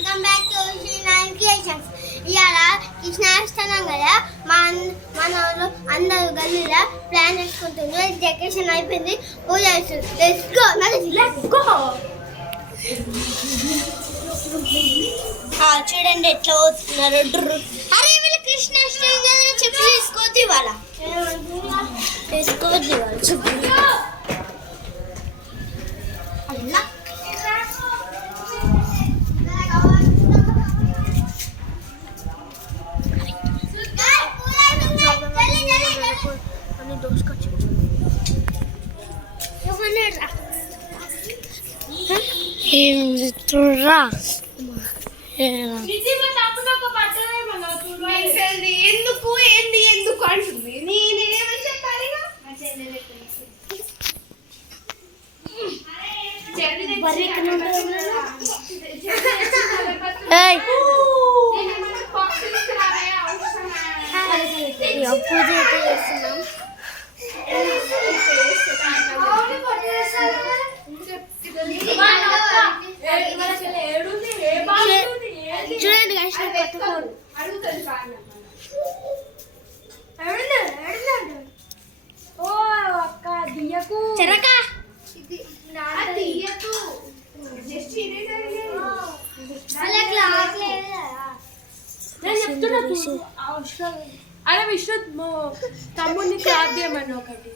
Welcome back to శ్రీ9 creations. ఇవాళ కృష్ణాష్టమం కదా, మన వాళ్ళు అందరూ గల్లీలో ప్లాన్ చేసుకుంటున్నారు. డెకరేషన్ అయిపోయింది, పూజ చేస్తుంది. Let's go. చూడండి ఎట్లా పోతున్నారు. అరే వీళ్ళు కృష్ణాష్టమి కదా, చెప్పు తీసుకోవద్దు ఇవాళ, తీసుకోవద్దు ఇవాళ చెప్పు. అలా ఎందుకు ఏంది ఎందుకు అంటుంది. నేనేమని చెప్పాలి? పూజ అయితే చేస్తున్నాం. చూడండి చెరకా అరే విష్ణు తమ్ముడిని కాద్యమని ఒకటి